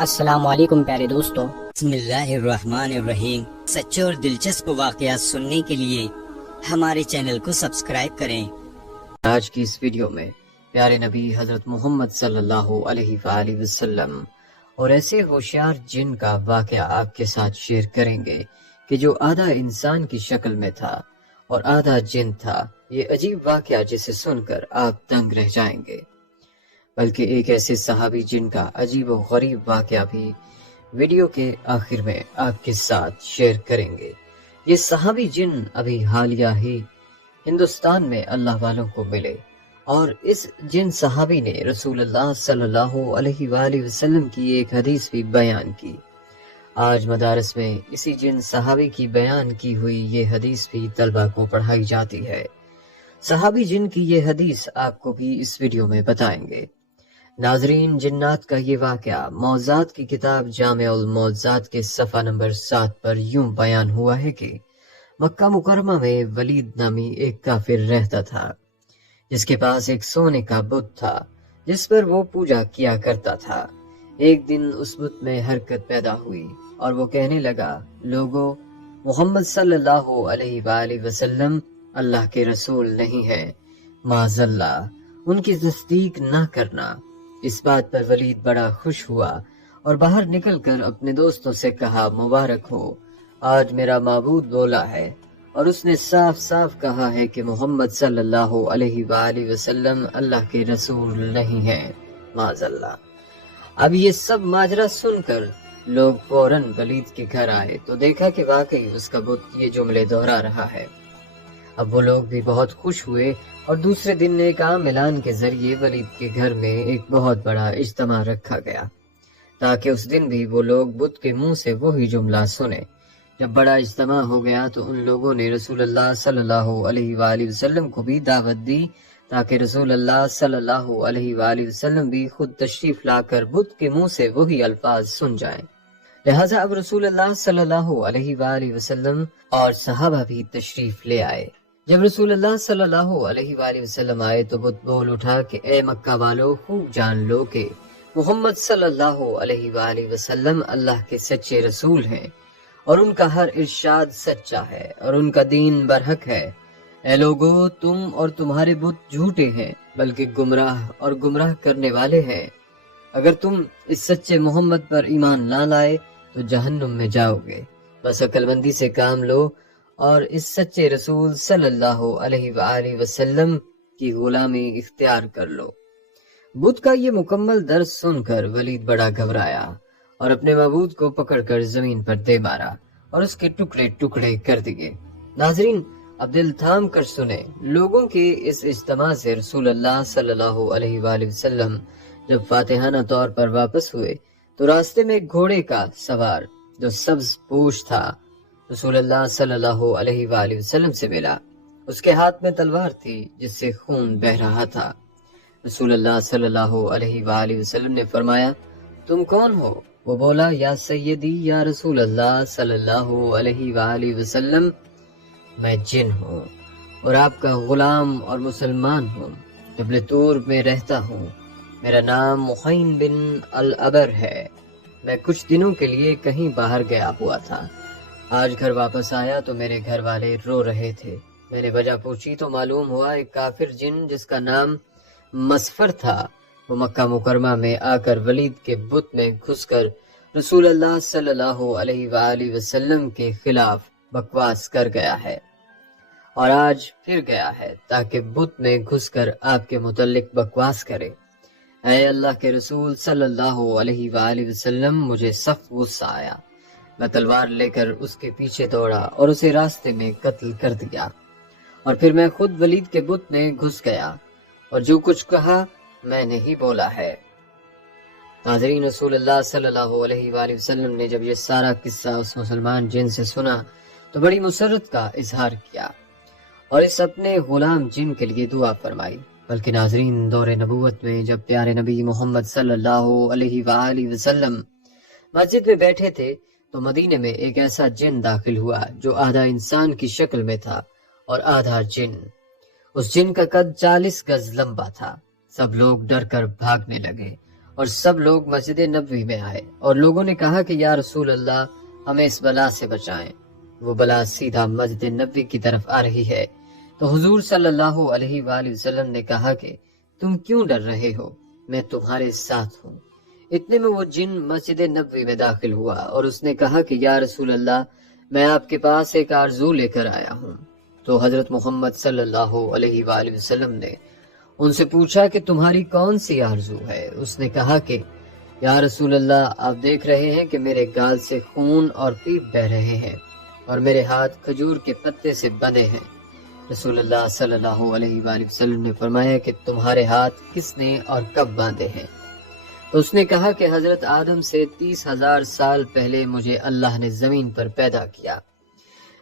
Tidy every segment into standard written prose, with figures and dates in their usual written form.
السلام علیکم پیارے دوستو، بسم اللہ الرحمن الرحیم۔ سچے اور دلچسپ واقعات سننے کے لیے ہمارے چینل کو سبسکرائب کریں۔ آج کی اس ویڈیو میں پیارے نبی حضرت محمد صلی اللہ علیہ وآلہ وسلم اور ایسے ہوشیار جن کا واقعہ آپ کے ساتھ شیئر کریں گے کہ جو آدھا انسان کی شکل میں تھا اور آدھا جن تھا۔ یہ عجیب واقعہ جسے سن کر آپ دنگ رہ جائیں گے، بلکہ ایک ایسے صحابی جن کا عجیب و غریب واقعہ بھی ویڈیو کے آخر میں آپ کے ساتھ شیئر کریں گے۔ یہ صحابی جن ابھی حالیہ ہی ہندوستان میں اللہ والوں کو ملے، اور اس جن صحابی نے رسول اللہ صلی اللہ علیہ وآلہ وسلم کی ایک حدیث بھی بیان کی۔ آج مدارس میں اسی جن صحابی کی بیان کی ہوئی یہ حدیث بھی طلبہ کو پڑھائی جاتی ہے۔ صحابی جن کی یہ حدیث آپ کو بھی اس ویڈیو میں بتائیں گے۔ ناظرین، جنات کا یہ واقعہ موضوعات کی کتاب جامع الموضوعات کے صفحہ نمبر 7 پر یوں بیان ہوا ہے کہ مکہ مکرمہ میں ولید نامی ایک کافر رہتا تھا، جس کے پاس ایک سونے کا بت تھا جس پر وہ پوجا کیا کرتا تھا۔ ایک دن اس بت میں حرکت پیدا ہوئی اور وہ کہنے لگا، لوگو، محمد صلی اللہ علیہ وآلہ وسلم اللہ کے رسول نہیں ہیں، معاذ اللہ، ان کی تصدیق نہ کرنا۔ اس بات پر ولید بڑا خوش ہوا اور باہر نکل کر اپنے دوستوں سے کہا، مبارک ہو، آج میرا معبود بولا ہے اور اس نے صاف صاف کہا ہے کہ محمد صلی اللہ علیہ وآلہ وسلم اللہ کے رسول نہیں ہیں، معاذ اللہ۔ اب یہ سب ماجرا سن کر لوگ فوراً ولید کے گھر آئے تو دیکھا کہ واقعی اس کا بت یہ جملے دہرا رہا ہے۔ اب وہ لوگ بھی بہت خوش ہوئے اور دوسرے دن ایک عام اعلان کے ذریعے ولید کے گھر میں ایک بہت بڑا اجتماع رکھا گیا تاکہ اس دن بھی وہ لوگ بت کے منہ سے وہی جملہ سنیں۔ جب بڑا اجتماع ہو گیا تو ان لوگوں نے رسول اللہ صلی اللہ علیہ وآلہ وسلم کو بھی دعوت دی تاکہ رسول اللہ صلی اللہ علیہ وآلہ وسلم بھی خود تشریف لا کر بت کے منہ سے وہی الفاظ سن جائیں۔ لہٰذا اب رسول اللہ صلی اللہ علیہ وآلہ وسلم اور صحابہ بھی تشریف لے آئے۔ جب رسول اللہ صلی اللہ علیہ وآلہ وسلم آئے تو بت بول اٹھا کہ اے مکہ والو، خوب جان لو کہ محمد صلی اللہ علیہ وآلہ وسلم اللہ کے سچے رسول ہیں اور ان کا ہر ارشاد سچا ہے اور ان کا دین برحق ہے۔ اے لوگو، تم اور تمہارے بت جھوٹے ہیں، بلکہ گمراہ اور گمراہ کرنے والے ہیں۔ اگر تم اس سچے محمد پر ایمان نہ لائے تو جہنم میں جاؤ گے۔ بس عقل مندی سے کام لو اور اس سچے رسول صلی اللہ علیہ وآلہ وسلم کی غلامی اختیار کر لو۔ بت کا یہ مکمل درس سن کر ولید بڑا گھبرایا اور اپنے معبود کو پکڑ کر زمین پر دے مارا اور اس کے ٹکڑے ٹکڑے کر دیے۔ ناظرین، اب دل تھام کر سنیں، لوگوں کے اس اجتماع سے رسول اللہ صلی اللہ علیہ وآلہ وسلم جب فاتحانہ طور پر واپس ہوئے تو راستے میں ایک گھوڑے کا سوار جو سبز پوش تھا رسول اللہ صلی اللہ علیہ وآلہ وسلم سے ملا۔ اس کے ہاتھ میں تلوار تھی جس سے خون بہ رہا تھا۔ رسول اللہ صلی اللہ علیہ وآلہ وسلم نے فرمایا، تم کون ہو؟ وہ بولا، یا سیدی یا رسول اللہ صلی اللہ علیہ وآلہ وسلم، میں جن ہوں اور آپ کا غلام اور مسلمان ہوں، جبل طور میں رہتا ہوں۔ میرا نام مخین بن العبر ہے۔ میں کچھ دنوں کے لیے کہیں باہر گیا ہوا تھا۔ آج گھر واپس آیا تو میرے گھر والے رو رہے تھے۔ میں نے وجہ پوچھی تو معلوم ہوا ایک کافر جن جس کا نام مسفر تھا وہ مکہ مکرمہ میں آ کر ولید کے بت میں گھس کر رسول اللہ صلی اللہ علیہ وآلہ وسلم کے خلاف بکواس کر گیا ہے اور آج پھر گیا ہے تاکہ بت میں گھس کر آپ کے متعلق بکواس کرے۔ اے اللہ کے رسول صلی اللہ علیہ وآلہ وسلم، مجھے سخت غصہ آیا۔ میں تلوار لے کر اس کے پیچھے دوڑا اور اسے راستے میں قتل کر دیا، اور پھر میں خود ولید کے بت میں گھس گیا اور جو کچھ کہا میں نے ہی بولا ہے۔ ناظرین، رسول اللہ صلی اللہ علیہ وآلہ وسلم نے جب یہ سارا قصہ اس مسلمان جن سے سنا تو بڑی مسرت کا اظہار کیا اور اس اپنے غلام جن کے لیے دعا فرمائی۔ بلکہ ناظرین، دور نبوت میں جب پیارے نبی محمد صلی اللہ علیہ وآلہ وسلم مسجد میں بیٹھے تھے تو مدینے میں ایک ایسا جن داخل ہوا جو آدھا انسان کی شکل میں تھا اور آدھا جن۔ اس جن کا قد 40 گز لمبا تھا۔ سب لوگ ڈر کر بھاگنے لگے اور سب لوگ مسجد نبوی میں آئے اور لوگوں نے کہا کہ یا رسول اللہ ہمیں اس بلا سے بچائیں، وہ بلا سیدھا مسجد نبوی کی طرف آ رہی ہے۔ تو حضور صلی اللہ علیہ وآلہ وسلم نے کہا کہ تم کیوں ڈر رہے ہو، میں تمہارے ساتھ ہوں۔ اتنے میں وہ جن مسجد نبوی میں داخل ہوا اور اس نے کہا کہ یا رسول اللہ میں آپ کے پاس ایک آرزو لے کر آیا ہوں۔ تو حضرت محمد صلی اللہ علیہ وآلہ وسلم نے ان سے پوچھا کہ تمہاری کون سی آرزو ہے؟ اس نے کہا کہ یا رسول اللہ آپ دیکھ رہے ہیں کہ میرے گال سے خون اور پیپ بہ رہے ہیں اور میرے ہاتھ کھجور کے پتے سے بندھے ہیں۔ رسول اللہ صلی اللہ علیہ وآلہ وسلم نے فرمایا کہ تمہارے ہاتھ کس نے اور کب باندھے ہیں؟ تو اس نے کہا کہ حضرت آدم سے 30,000 سال پہلے مجھے اللہ نے زمین پر پیدا کیا۔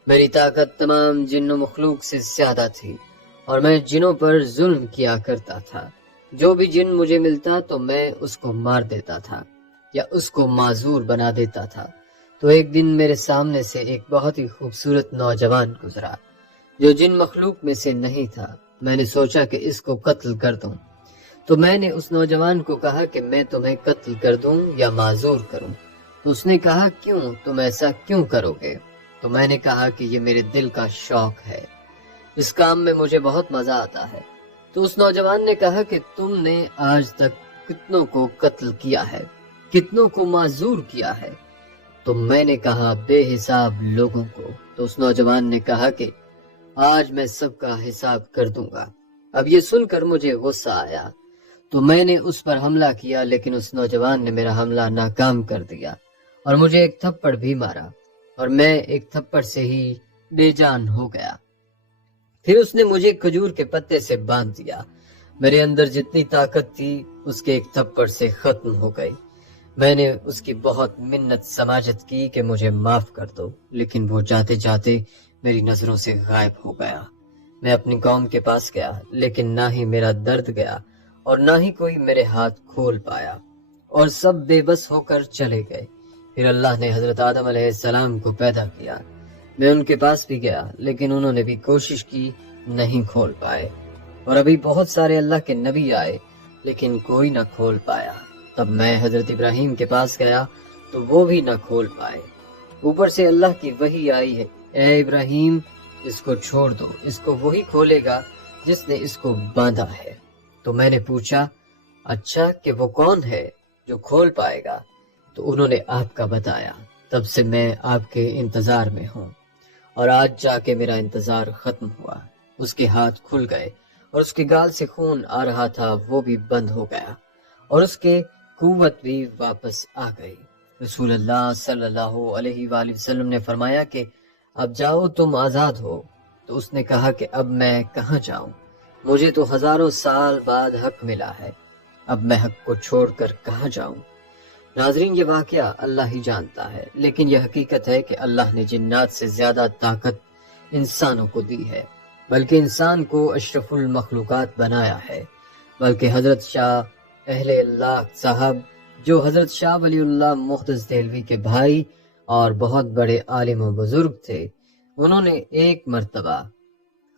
میری طاقت تمام جن و مخلوق سے زیادہ تھی اور میں جنوں پر ظلم کیا کرتا تھا۔ جو بھی جن مجھے ملتا تو میں اس کو مار دیتا تھا یا اس کو معذور بنا دیتا تھا۔ تو ایک دن میرے سامنے سے ایک بہت ہی خوبصورت نوجوان گزرا جو جن مخلوق میں سے نہیں تھا۔ میں نے سوچا کہ اس کو قتل کر دوں، تو میں نے اس نوجوان کو کہا کہ میں تمہیں قتل کر دوں یا معذور کروں؟ تو اس نے کہا کیوں، تم ایسا کیوں کرو گے؟ تو میں نے کہا کہ یہ میرے دل کا شوق ہے، اس کام میں مجھے بہت مزہ آتا ہے۔ تو اس نوجوان نے کہا کہ تم نے آج تک کتنوں کو قتل کیا ہے، کتنوں کو معذور کیا ہے؟ تو میں نے کہا بے حساب لوگوں کو۔ تو اس نوجوان نے کہا کہ آج میں سب کا حساب کر دوں گا۔ اب یہ سن کر مجھے غصہ آیا تو میں نے اس پر حملہ کیا، لیکن اس نوجوان نے میرا حملہ ناکام کر دیا اور مجھے ایک تھپڑ بھی مارا اور میں ایک تھپڑ سے ہی بے جان ہو گیا۔ پھر اس نے مجھے کھجور کے پتے سے باندھ دیا، میرے اندر جتنی طاقت تھی اس کے ایک تھپڑ سے ختم ہو گئی۔ میں نے اس کی بہت منت سماجت کی کہ مجھے معاف کر دو، لیکن وہ جاتے جاتے میری نظروں سے غائب ہو گیا۔ میں اپنی قوم کے پاس گیا، لیکن نہ ہی میرا درد گیا اور نہ ہی کوئی میرے ہاتھ کھول پایا، اور سب بے بس ہو کر چلے گئے۔ پھر اللہ نے حضرت آدم علیہ السلام کو پیدا کیا، میں ان کے پاس بھی گیا، لیکن انہوں نے بھی کوشش کی، نہیں کھول پائے۔ اور ابھی بہت سارے اللہ کے نبی آئے، لیکن کوئی نہ کھول پایا۔ تب میں حضرت ابراہیم کے پاس گیا تو وہ بھی نہ کھول پائے۔ اوپر سے اللہ کی وحی آئی ہے، اے ابراہیم اس کو چھوڑ دو، اس کو وہی کھولے گا جس نے اس کو باندھا ہے۔ تو میں نے پوچھا اچھا کہ وہ کون ہے جو کھول پائے گا؟ تو انہوں نے آپ کا بتایا۔ تب سے میں آپ کے انتظار میں ہوں، اور آج جا کے میرا انتظار ختم ہوا۔ اس کے ہاتھ کھل گئے اور اس کے گال سے خون آ رہا تھا وہ بھی بند ہو گیا، اور اس کے قوت بھی واپس آ گئی۔ رسول اللہ صلی اللہ علیہ وآلہ وسلم نے فرمایا کہ اب جاؤ تم آزاد ہو۔ تو اس نے کہا کہ اب میں کہاں جاؤں، مجھے تو ہزاروں سال بعد حق ملا ہے، اب میں حق کو چھوڑ کر کہاں جاؤں؟ ناظرین یہ واقعہ اللہ ہی جانتا ہے، لیکن یہ حقیقت ہے کہ اللہ نے جنات سے زیادہ طاقت انسانوں کو دی ہے، بلکہ انسان کو اشرف المخلوقات بنایا ہے۔ بلکہ حضرت شاہ اہل اللہ صاحب، جو حضرت شاہ ولی اللہ محدث دہلوی کے بھائی اور بہت بڑے عالم و بزرگ تھے، انہوں نے ایک مرتبہ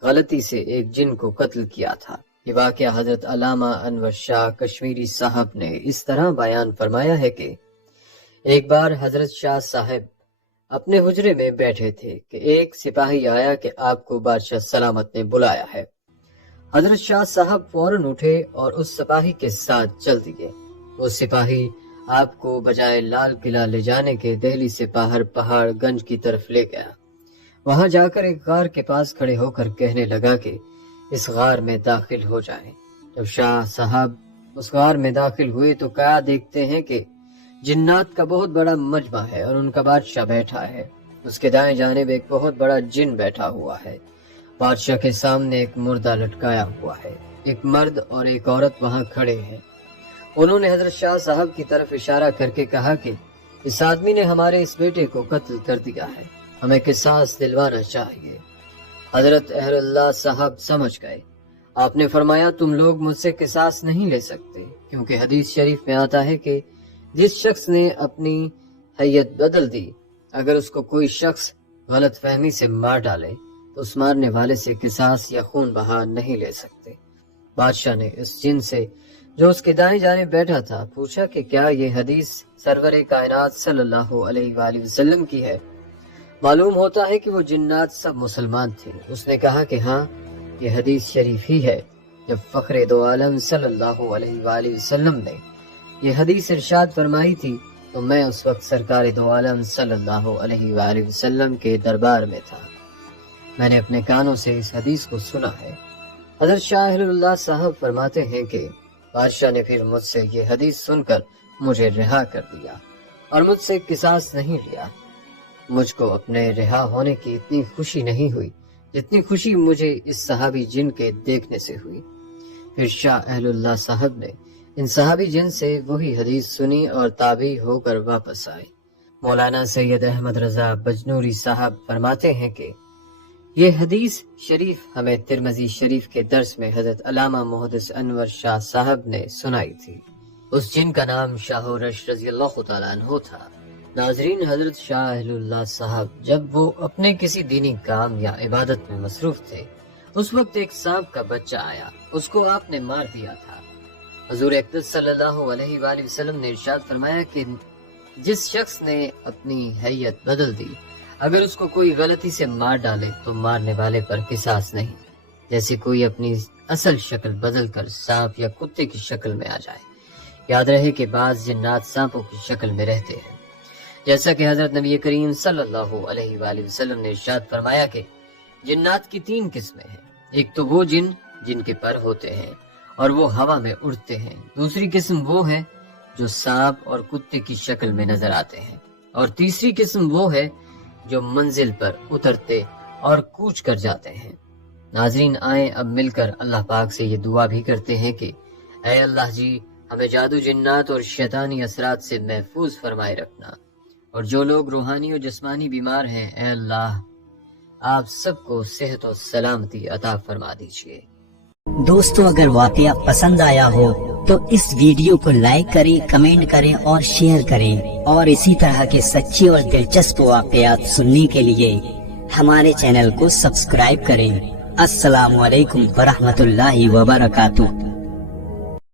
غلطی سے ایک جن کو قتل کیا تھا۔ یہ واقعہ حضرت علامہ انور شاہ کشمیری صاحب نے اس طرح بیان فرمایا ہے کہ ایک بار حضرت شاہ صاحب اپنے حجرے میں بیٹھے تھے کہ ایک سپاہی آیا کہ آپ کو بادشاہ سلامت نے بلایا ہے۔ حضرت شاہ صاحب فوراً اٹھے اور اس سپاہی کے ساتھ چل دیے۔ وہ سپاہی آپ کو بجائے لال قلعہ لے جانے کے دہلی سے باہر پہاڑ گنج کی طرف لے گیا۔ وہاں جا کر ایک غار کے پاس کھڑے ہو کر کہنے لگا کہ اس غار میں داخل ہو جائیں۔ جب شاہ صاحب اس غار میں داخل ہوئے تو کیا دیکھتے ہیں کہ جنات کا بہت بڑا مجمع ہے اور ان کا بادشاہ بیٹھا ہے۔ اس کے دائیں جانب ایک بہت بڑا جن بیٹھا ہوا ہے۔ بادشاہ کے سامنے ایک مردہ لٹکایا ہوا ہے، ایک مرد اور ایک عورت وہاں کھڑے ہیں۔ انہوں نے حضرت شاہ صاحب کی طرف اشارہ کر کے کہا کہ اس آدمی نے ہمارے اس بیٹے کو قتل کر دیا ہے، ہمیں قصاص دلوانا چاہیے۔ حضرت اہل اللہ صاحب سمجھ گئے۔ آپ نے فرمایا تم لوگ مجھ سے قصاص نہیں لے سکتے، کیونکہ حدیث شریف میں آتا ہے کہ جس شخص نے اپنی حیت بدل دی، اگر اس کو کوئی شخص غلط فہمی سے مار ڈالے تو اس مارنے والے سے قصاص یا خون بہا نہیں لے سکتے۔ بادشاہ نے اس جن سے جو اس کے دائیں جانب بیٹھا تھا پوچھا کہ کیا یہ حدیث سرور کائنات صلی اللہ علیہ وآلہ وسلم کی ہے؟ معلوم ہوتا ہے کہ وہ جنات سب مسلمان تھے۔ اس نے کہا کہ ہاں، یہ حدیث شریف ہی ہے۔ جب فخر دو عالم صلی اللہ علیہ وآلہ وسلم نے یہ حدیث ارشاد فرمائی تھی تو میں اس وقت سرکار دو عالم صلی اللہ علیہ وآلہ وسلم کے دربار میں تھا۔ میں نے اپنے کانوں سے اس حدیث کو سنا ہے۔ حضرت شاہ اہل اللہ صاحب فرماتے ہیں کہ بادشاہ نے پھر مجھ سے یہ حدیث سن کر مجھے رہا کر دیا اور مجھ سے قصاص نہیں لیا۔ مجھ کو اپنے رہا ہونے کی اتنی خوشی نہیں ہوئی جتنی خوشی مجھے اس صحابی جن کے دیکھنے سے ہوئی۔ پھر شاہ اہل اللہ صاحب نے ان صحابی جن سے وہی حدیث سنی اور تابعی ہو کر واپس آئے۔ مولانا سید احمد رضا بجنوری صاحب فرماتے ہیں کہ یہ حدیث شریف ہمیں ترمذی شریف کے درس میں حضرت علامہ محدث انور شاہ صاحب نے سنائی تھی۔ اس جن کا نام شاہ رش رضی اللہ تعالیٰ عنہ تھا۔ ناظرین، حضرت شاہ اہل اللہ صاحب جب وہ اپنے کسی دینی کام یا عبادت میں مصروف تھے، اس وقت ایک سانپ کا بچہ آیا، اس کو آپ نے مار دیا تھا۔ حضور اقدس صلی اللہ علیہ وآلہ وسلم نے ارشاد فرمایا کہ جس شخص نے اپنی حیت بدل دی، اگر اس کو کوئی غلطی سے مار ڈالے تو مارنے والے پر قصاص نہیں، جیسے کوئی اپنی اصل شکل بدل کر سانپ یا کتے کی شکل میں آ جائے۔ یاد رہے کہ بعض جنات سانپوں کی شکل میں رہتے ہیں، جیسا کہ حضرت نبی کریم صلی اللہ علیہ وآلہ وسلم نے ارشاد فرمایا کہ جنات کی 3 قسمیں ہیں۔ ایک تو وہ جن کے پر ہوتے ہیں اور وہ ہوا میں اڑتے ہیں، دوسری قسم وہ ہے جو سانپ اور کتے کی شکل میں نظر آتے ہیں، اور تیسری قسم وہ ہے جو منزل پر اترتے اور کوچ کر جاتے ہیں۔ ناظرین، آئیں اب مل کر اللہ پاک سے یہ دعا بھی کرتے ہیں کہ اے اللہ جی، ہمیں جادو جنات اور شیطانی اثرات سے محفوظ فرمائے رکھنا، اور جو لوگ روحانی اور جسمانی بیمار ہیں، اے اللہ آپ سب کو صحت و سلامتی عطا فرما دیجیے۔ دوستو، اگر واقعہ پسند آیا ہو تو اس ویڈیو کو لائک کریں، کمنٹ کریں اور شیئر کریں، اور اسی طرح کے سچے اور دلچسپ واقعات سننے کے لیے ہمارے چینل کو سبسکرائب کریں۔ السلام علیکم ورحمۃ اللہ وبرکاتہ۔